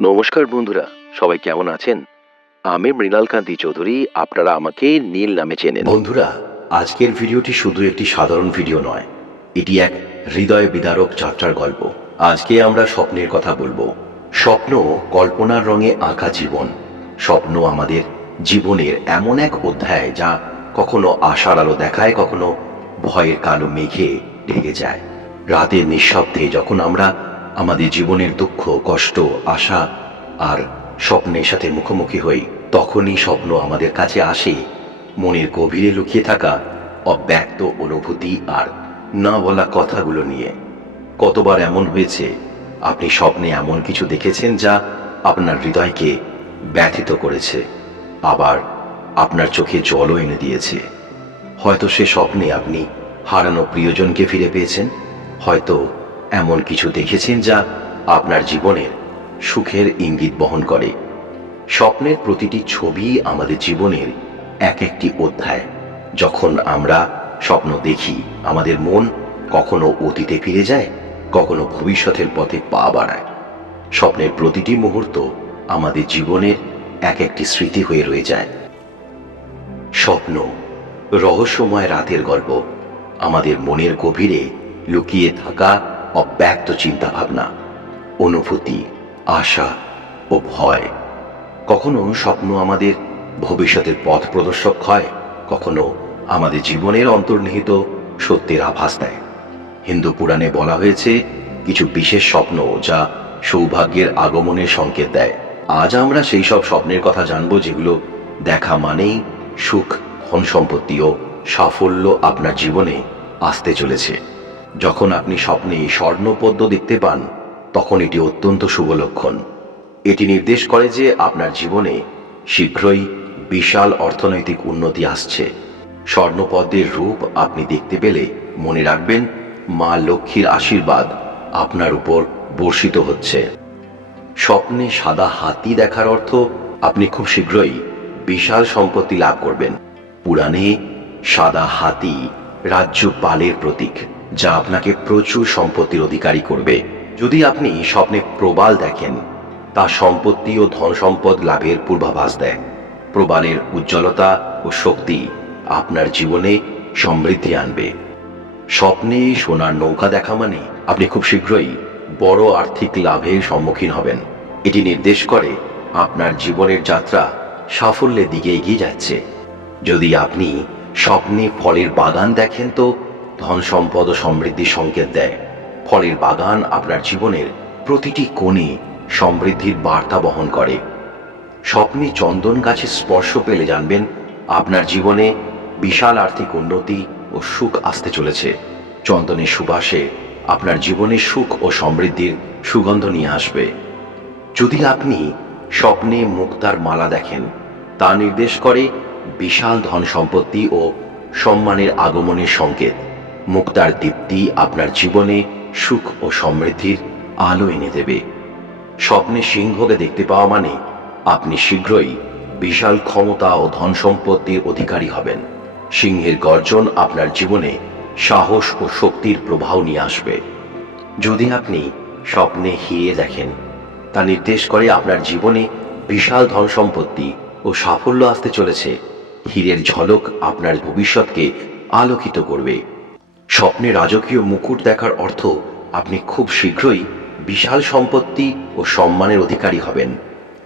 নমস্কার বন্ধুরা, সবাই কেমন আছেন? আমি মৃণাল কান্তি চৌধুরী, আপনারা আমাকে নীল নামে চেনেন। বন্ধুরা, আজকের ভিডিওটি শুধু একটি সাধারণ ভিডিও নয়, এটি এক হৃদয় বিদারক যাত্রার গল্প। আজকে আমরা স্বপ্নের কথা বলব। স্বপ্ন কল্পনার রঙে আঁকা জীবন। স্বপ্ন আমাদের জীবনের এমন এক অধ্যায় যা কখনো আশার আলো দেখায়, কখনো ভয়ের কালো মেঘে ঢেকে যায়। রাতের নিঃশব্দে যখন আমরা আমাদের জীবনের দুঃখ, কষ্ট, আশা আর স্বপ্নের সাথে মুখোমুখি হই, তখনই স্বপ্ন আমাদের কাছে আসে। মনের গভীরে লুকিয়ে থাকা অব্যক্ত অনুভূতি আর না বলা কথাগুলো নিয়ে। কতবার এমন হয়েছে, আপনি স্বপ্নে এমন কিছু দেখেছেন যা আপনার হৃদয়কে ব্যথিত করেছে, আবার আপনার চোখে জলও এনে দিয়েছে। হয়তো সে স্বপ্নে আপনি হারানো প্রিয়জনকে ফিরে পেয়েছেন, হয়তো এমন কিছু দেখেছেন যা আপনার জীবনের সুখের ইঙ্গিত বহন করে। স্বপ্নের প্রতিটি ছবি আমাদের জীবনের এক একটি অধ্যায়। যখন আমরা স্বপ্ন দেখি, আমাদের মন কখনো অতীতে ফিরে যায়, কখনো ভবিষ্যতের পথে পা বাড়ায়। স্বপ্নের প্রতিটি মুহূর্ত আমাদের জীবনের এক একটি স্মৃতি হয়ে রয়ে যায়। স্বপ্ন, রহস্যময় রাতের গল্প, আমাদের মনের গভীরে লুকিয়ে থাকা অব্যক্ত চিন্তাভাবনা, অনুভূতি, আশা ও ভয়। কখনো স্বপ্ন আমাদের ভবিষ্যতের পথ প্রদর্শক হয়, কখনো আমাদের জীবনের অন্তর্নিহিত সত্যের আভাস দেয়। হিন্দু পুরাণে বলা হয়েছে, কিছু বিশেষ স্বপ্ন যা সৌভাগ্যের আগমনের সংকেত দেয়। আজ আমরা সেই সব স্বপ্নের কথা জানব যেগুলো দেখা মানেই সুখ ধন সম্পত্তি ও সাফল্য আপনার জীবনে আসতে চলেছে। যখন আপনি স্বপ্নে স্বর্ণপদ্ম দেখতে পান, তখন এটি অত্যন্ত শুভ লক্ষণ। এটি নির্দেশ করে যে আপনার জীবনে শীঘ্রই বিশাল অর্থনৈতিক উন্নতি আসছে। স্বর্ণপদ্মের রূপ আপনি দেখতে পেলে মনে রাখবেন, মা লক্ষ্মীর আশীর্বাদ আপনার উপর বর্ষিত হচ্ছে। স্বপ্নে সাদা হাতি দেখার অর্থ আপনি খুব শীঘ্রই বিশাল সম্পত্তি লাভ করবেন। পুরাণে সাদা হাতি রাজ্য পালের প্রতীক। যা আপনাকে প্রচুর সম্পত্তির অধিকারী করবে। যদি আপনি স্বপ্নে প্রবাল দেখেন, তা সম্পত্তি ও ধন সম্পদ লাভের পূর্বাভাস দেয়। প্রবালের উজ্জ্বলতা ও শক্তি আপনার জীবনে সমৃদ্ধি আনবে। স্বপ্নে সোনার নৌকা দেখা মানে আপনি খুব শীঘ্রই বড় আর্থিক লাভের সম্মুখীন হবেন। এটি নির্দেশ করে আপনার জীবনের যাত্রা সাফল্যের দিকে এগিয়ে যাচ্ছে। যদি আপনি স্বপ্নে ফলের বাগান দেখেন তো ধন সম্পদ ও সমৃদ্ধির সংকেত দেয়। ফলের বাগান আপনার জীবনের প্রতিটি কোণে সমৃদ্ধির বার্তা বহন করে। স্বপ্নে চন্দন গাছের স্পর্শ পেলে জানবেন, আপনার জীবনে বিশাল আর্থিক উন্নতি ও সুখ আসতে চলেছে। চন্দনের সুবাসে আপনার জীবনে সুখ ও সমৃদ্ধির সুগন্ধ নিয়ে আসবে। যদি আপনি স্বপ্নে মুক্তার মালা দেখেন, তা নির্দেশ করে বিশাল ধন সম্পত্তি ও সম্মানের আগমনের সংকেত। মুক্তার দীপ্তি আপনার জীবনে সুখ ও সমৃদ্ধির আলো এনে দেবে। স্বপ্নে সিংহকে দেখতে পাওয়া মানে আপনি শীঘ্রই বিশাল ক্ষমতা ও ধন সম্পত্তির অধিকারী হবেন। সিংহের গর্জন আপনার জীবনে সাহস ও শক্তির প্রভাব নিয়ে আসবে। যদি আপনি স্বপ্নে হিরে দেখেন, তা নির্দেশ করে আপনার জীবনে বিশাল ধন সম্পত্তি ও সাফল্য আসতে চলেছে। হীরের ঝলক আপনার ভবিষ্যৎকে আলোকিত করবে। স্বপ্নে রাজকীয় মুকুট দেখার অর্থ আপনি খুব শীঘ্রই বিশাল সম্পত্তি ও সম্মানের অধিকারী হবেন।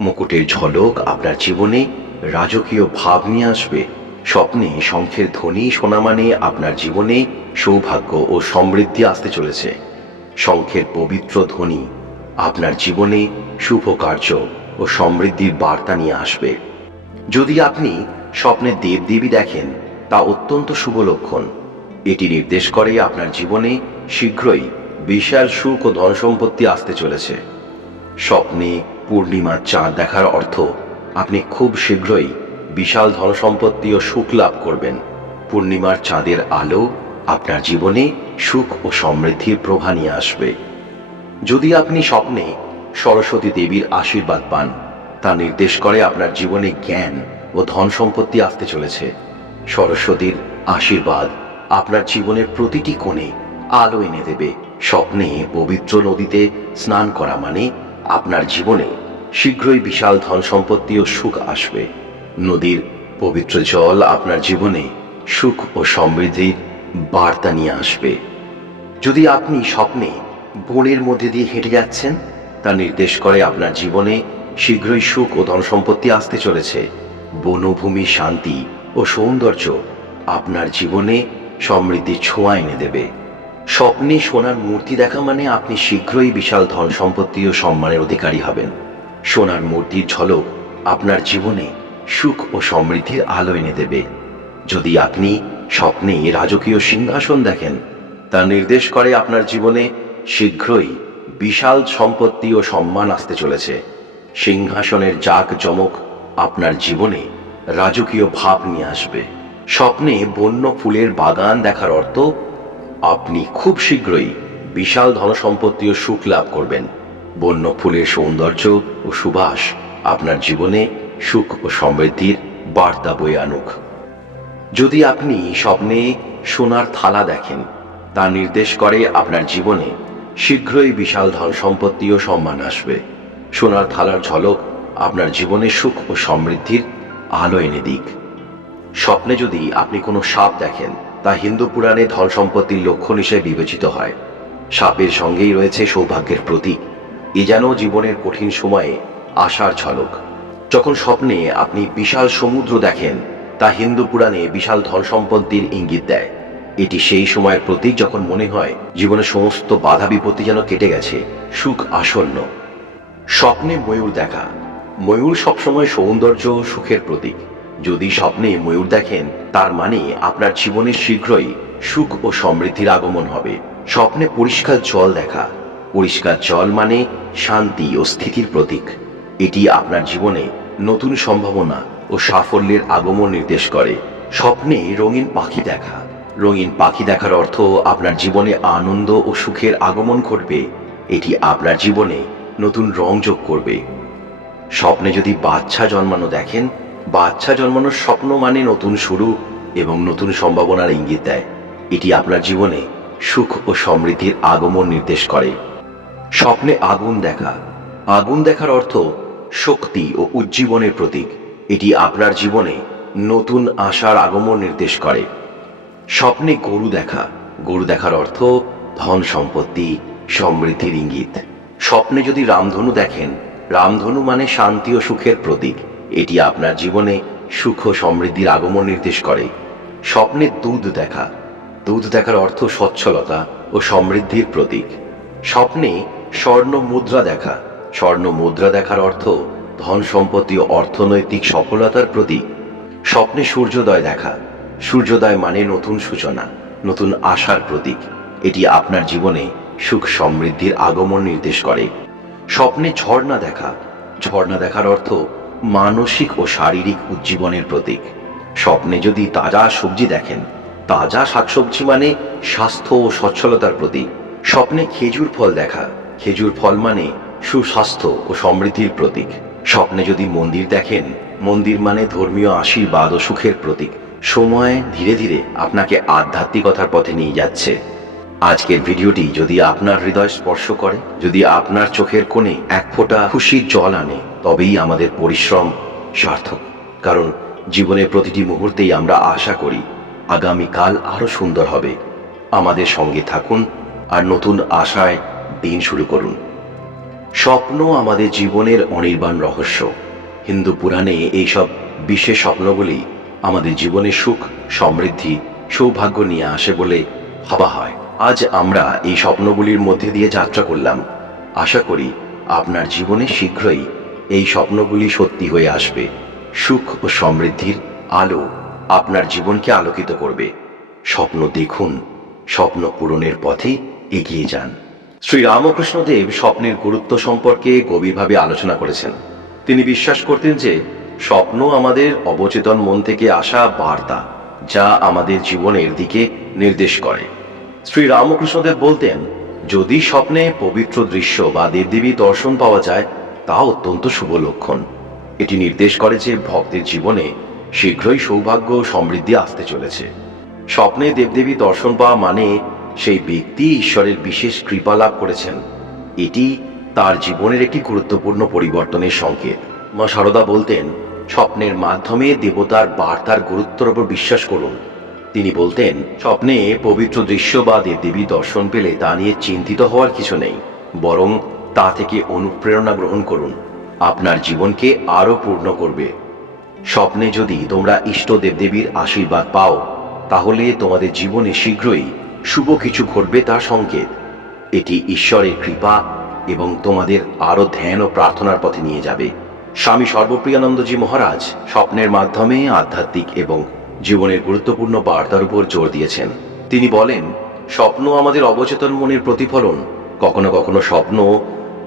মুকুটের ঝলক আপনার জীবনে রাজকীয় ভাব নিয়ে আসবে। স্বপ্নে শঙ্খের ধ্বনি শোনা মানে আপনার জীবনে সৌভাগ্য ও সমৃদ্ধি আসতে চলেছে। শঙ্খের পবিত্র ধ্বনি আপনার জীবনে শুভ কার্য ও সমৃদ্ধির বার্তা নিয়ে আসবে। যদি আপনি স্বপ্নে দেবদেবী দেখেন, তা অত্যন্ত শুভ লক্ষণ। এটি নির্দেশ করে আপনার জীবনে শীঘ্রই বিশাল সুখ ও ধনসম্পত্তি আসতে চলেছে। স্বপ্নে পূর্ণিমার চাঁদ দেখার অর্থ আপনি খুব শীঘ্রই বিশাল ধনসম্পত্তি ও সুখ লাভ করবেন। পূর্ণিমার চাঁদের আলো আপনার জীবনে সুখ ও সমৃদ্ধির প্রভা নিয়ে আসবে। যদি আপনি স্বপ্নে সরস্বতী দেবীর আশীর্বাদ পান, তা নির্দেশ করে আপনার জীবনে জ্ঞান ও ধন সম্পত্তি আসতে চলেছে। সরস্বতীর আশীর্বাদ আপনার জীবনের প্রতিটি কোণে আলো এনে দেবে। স্বপ্নে, পবিত্র নদীতে স্নান করা মানে আপনার জীবনে শীঘ্রই বিশাল ধন সম্পত্তি ও সুখ আসবে। নদীর পবিত্র জল আপনার জীবনে সুখ ও সমৃদ্ধির বার্তা নিয়ে আসবে। যদি আপনি স্বপ্নে বনের মধ্যে দিয়ে হেঁটে যাচ্ছেন তা নির্দেশ করে আপনার জীবনে শীঘ্রই সুখ ও ধন সম্পত্তি আসতে চলেছে। বনভূমি শান্তি ও সৌন্দর্য আপনার জীবনে সমৃদ্ধির ছোঁয়া এনে দেবে। স্বপ্নে সোনার মূর্তি দেখা মানে আপনি শীঘ্রই বিশাল ধন সম্পত্তি ও সম্মানের অধিকারী হবেন। সোনার মূর্তির ঝলক আপনার জীবনে সুখ ও সমৃদ্ধির আলো এনে দেবে। যদি আপনি স্বপ্নে রাজকীয় সিংহাসন দেখেন, তা নির্দেশ করে আপনার জীবনে শীঘ্রই বিশাল সম্পত্তি ও সম্মান আসতে চলেছে। সিংহাসনের জাক জমক আপনার জীবনে রাজকীয় ভাব নিয়ে আসবে। স্বপ্নে বন্য ফুলের বাগান দেখার অর্থ আপনি খুব শীঘ্রই বিশাল ধনসম্পত্তি ও সুখ লাভ করবেন। বন্য ফুলের সৌন্দর্য ও সুবাস আপনার জীবনে সুখ ও সমৃদ্ধির বার্তা বয়ে আনুক। যদি আপনি স্বপ্নে সোনার থালা দেখেন, তা নির্দেশ করে আপনার জীবনে শীঘ্রই বিশাল ধন সম্পত্তি ও সম্মান আসবে। সোনার থালার ঝলক আপনার জীবনে সুখ ও সমৃদ্ধির আলো এনে দিক। স্বপ্নে যদি আপনি কোনো সাপ দেখেন, তা হিন্দু পুরাণে ধন সম্পত্তির লক্ষণ হিসেবে বিবেচিত হয়। সাপের সঙ্গেই রয়েছে সৌভাগ্যের প্রতীক। এ যেন জীবনের কঠিন সময়ে আশার ঝলক। যখন স্বপ্নে আপনি বিশাল সমুদ্র দেখেন, তা হিন্দু পুরাণে বিশাল ধন সম্পত্তির ইঙ্গিত দেয়। এটি সেই সময়ের প্রতীক যখন মনে হয় জীবনের সমস্ত বাধা বিপত্তি যেন কেটে গেছে, সুখ আসন্ন। স্বপ্নে ময়ূর দেখা। ময়ূর সবসময় সৌন্দর্য, সুখের প্রতীক। যদি স্বপ্নে ময়ূর দেখেন, তার মানে আপনার জীবনে শীঘ্রই সুখ ও সমৃদ্ধির আগমন হবে। স্বপ্নে পরিষ্কার জল দেখা। পরিষ্কার জল মানে শান্তি ও স্থিতির প্রতীক। এটি আপনার জীবনে নতুন সম্ভাবনা ও সাফল্যের আগমন নির্দেশ করে। স্বপ্নে রঙিন পাখি দেখা। রঙিন পাখি দেখার অর্থ আপনার জীবনে আনন্দ ও সুখের আগমন ঘটবে। এটি আপনার জীবনে নতুন রং যোগ করবে। স্বপ্নে যদি বাচ্চা জন্মানো দেখেন বাচ্চা জন্মানোর স্বপ্ন মানে নতুন শুরু এবং নতুন সম্ভাবনার ইঙ্গিত দেয়। এটি আপনার জীবনে সুখ ও সমৃদ্ধির আগমন নির্দেশ করে। স্বপ্নে আগুন দেখা। আগুন দেখার অর্থ শক্তি ও উজ্জীবনের প্রতীক। এটি আপনার জীবনে নতুন আশার আগমন নির্দেশ করে। স্বপ্নে গরু দেখা। গরু দেখার অর্থ ধন সম্পত্তি, সমৃদ্ধির ইঙ্গিত। স্বপ্নে যদি রামধনু দেখেন, রামধনু মানে শান্তি ও সুখের প্রতীক। এটি আপনার জীবনে সুখ সমৃদ্ধির আগমন নির্দেশ করে। স্বপ্নের দুধ দেখা। দুধ দেখার অর্থ সচ্ছলতা ও সমৃদ্ধির প্রতীক। স্বপ্নে স্বর্ণ মুদ্রা দেখা। স্বর্ণ মুদ্রা দেখার অর্থ ধন সম্পত্তি ও অর্থনৈতিক সফলতার প্রতীক। স্বপ্নে সূর্যোদয় দেখা। সূর্যোদয় মানে নতুন সূচনা, নতুন আশার প্রতীক। এটি আপনার জীবনে সুখ সমৃদ্ধির আগমন নির্দেশ করে। স্বপ্নে ঝর্ণা দেখা। ঝর্ণা দেখার অর্থ মানসিক ও শারীরিক উজ্জীবনের প্রতীক। স্বপ্নে যদি তাজা সবজি দেখেন, তাজা শাকসবজি মানে স্বাস্থ্য ও সচ্ছলতার প্রতীক। স্বপ্নে খেজুর ফল দেখা, খেজুর ফল মানে সুস্বাস্থ্য ও সমৃদ্ধির প্রতীক। স্বপ্নে যদি মন্দির দেখেন, মন্দির মানে ধর্মীয় আশীর্বাদ ও সুখের প্রতীক। সময় ধীরে ধীরে আপনাকে আধ্যাত্মিকতার পথে নিয়ে যাচ্ছে। আজকের ভিডিওটি যদি আপনার হৃদয় স্পর্শ করে, যদি আপনার চোখের কোণে এক ফোঁটা খুশির জল আনে তবেই আমাদের পরিশ্রম সার্থক, কারণ জীবনের প্রতিটি মুহূর্তেই আমরা আশা করি আগামীকাল আরও সুন্দর হবে। আমাদের সঙ্গে থাকুন আর নতুন আশায় দিন শুরু করুন। স্বপ্ন আমাদের জীবনের অনির্বাণ রহস্য। হিন্দু পুরাণে এইসব বিশেষ স্বপ্নগুলি আমাদের জীবনে সুখ, সমৃদ্ধি, সৌভাগ্য নিয়ে আসে বলে ভাবা হয়। আজ আমরা এই স্বপ্নগুলির মধ্যে দিয়ে যাত্রা করলাম। আশা করি আপনার জীবনে শীঘ্রই এই স্বপ্নগুলি সত্যি হয়ে আসবে। সুখ ও সমৃদ্ধির আলো আপনার জীবনকে আলোকিত করবে। স্বপ্ন দেখুন, স্বপ্ন পূরণের পথে এগিয়ে যান। শ্রী রামকৃষ্ণদেব স্বপ্নের গুরুত্ব সম্পর্কে গভীরভাবে আলোচনা করেছেন। তিনি বিশ্বাস করতেন যে, স্বপ্ন আমাদের অবচেতন মন থেকে আসা বার্তা যা আমাদের জীবনের দিকে নির্দেশ করে। শ্রী রামকৃষ্ণদেব বলতেন, যদি স্বপ্নে পবিত্র দৃশ্য বা দেবদেবী দর্শন পাওয়া যায় তা অত্যন্ত শুভ লক্ষণ। এটি নির্দেশ করে যে ভক্তের জীবনে শীঘ্রই সৌভাগ্য সমৃদ্ধি আসতে চলেছে। স্বপ্নে দেবদেবী দর্শন পাওয়া মানে সেই ব্যক্তি ঈশ্বরের বিশেষ কৃপা লাভ করেছেন। এটি তার জীবনের একটি গুরুত্বপূর্ণ পরিবর্তনের সংকেত। মা সারদা বলতেন, স্বপ্নের মাধ্যমে দেবতার বার্তার গুরুত্বের উপর বিশ্বাস করুন। তিনি বলতেন, স্বপ্নে পবিত্র দৃশ্য বা দেবদেবী দর্শন পেলে তা নিয়ে চিন্তিত হওয়ার কিছু নেই, বরং তা থেকে অনুপ্রেরণা গ্রহণ করুন। আপনার জীবনকে আরও পূর্ণ করবে। স্বপ্নে যদি তোমরা ইষ্ট দেবদেবীর আশীর্বাদ পাও, তাহলে তোমাদের জীবনে শীঘ্রই শুভ কিছু ঘটবে তার সংকেত এটি ঈশ্বরের কৃপা এবং তোমাদের আরও ধ্যান ও প্রার্থনার পথে নিয়ে যাবে। স্বামী সর্বপ্রিয়ানন্দজি মহারাজ স্বপ্নের মাধ্যমে আধ্যাত্মিক এবং জীবনের গুরুত্বপূর্ণ বার্তার উপর জোর দিয়েছেন। তিনি বলেন, স্বপ্ন আমাদের অবচেতন মনের প্রতিফলন। কখনো কখনো স্বপ্ন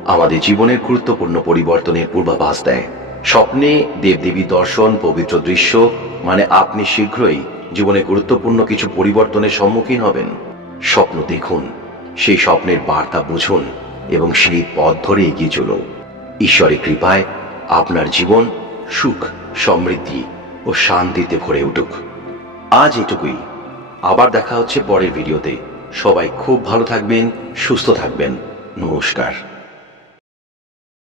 আমাদের জীবনের গুরুত্বপূর্ণ পরিবর্তনের পূর্বাভাস দেয়। স্বপ্নে দেবদেবী দর্শন, পবিত্র দৃশ্য মানে আপনি শীঘ্রই জীবনে গুরুত্বপূর্ণ কিছু পরিবর্তনের সম্মুখীন হবেন। স্বপ্ন দেখুন, সেই স্বপ্নের বার্তা বুঝুন এবং সেই পথ ধরে এগিয়ে চলুন। ঈশ্বরের কৃপায় আপনার জীবন সুখ, সমৃদ্ধি ও শান্তিতে ভরে উঠুক। আজ এটুকুই। আবার দেখা হচ্ছে পরের ভিডিওতে। সবাই খুব ভালো থাকবেন, সুস্থ থাকবেন। নমস্কার।